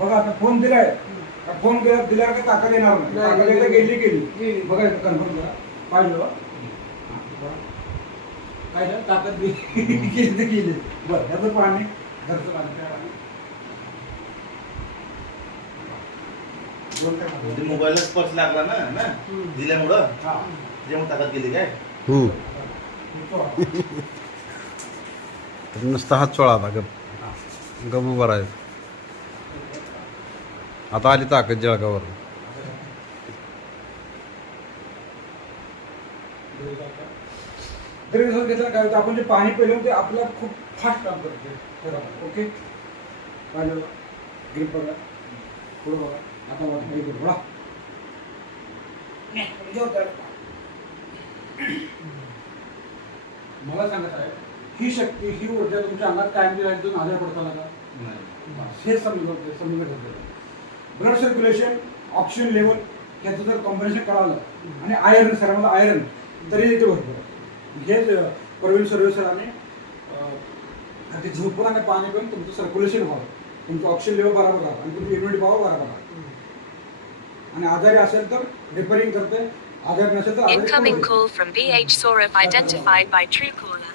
बघा आता फोन दिलाय, फोन दिल्यावर का ताकद येणार नाही, ताकद एकदा गेली बघा कन्फर्म करा पाहिलं काय झालं ताकद गेली बरं त्याचं पाणी घरचं पाणी मोबाईलला स्पर्श लागला ना दिल्यामुळं त्यामुळे ताकद गेली काय नुसता हात चोळा आता गप उभा राहायचं. आता आली ताकद जळगावर. घेतलं काय होतं आपण जे पाणी पिलं ते आपलं खूप फास्ट काम करते. ओके पाहिलं ग्रीप बघा पुढं बघा आता बघा मला सांगा साहेब ही शक्ती ही ऊर्जा तुमच्या अंगात कायम दिली आहे तुम्ही आजार पडताना का हे समजून ब्लड सर्क्युलेशन ऑक्सिजन लेवल ह्याचं जर कॉम्बिनेशन कळालं आणि आयर्न सरांमध्ये आयर्न तरी ते भरपूर हेच प्रवीण सर्वे सरांनी ते झोपून आणि पाणी पिऊन तुमचं सर्क्युलेशन व्हावं तुमचं ऑक्सिजन लेवल बरोबर राहा आणि तुमची इम्युनिटी पॉवर बरोबर राहा आणि आजारी असेल तर रिपेअरिंग करते आजारी नसेल तर Incoming call from BH Saurav identified by Truecaller.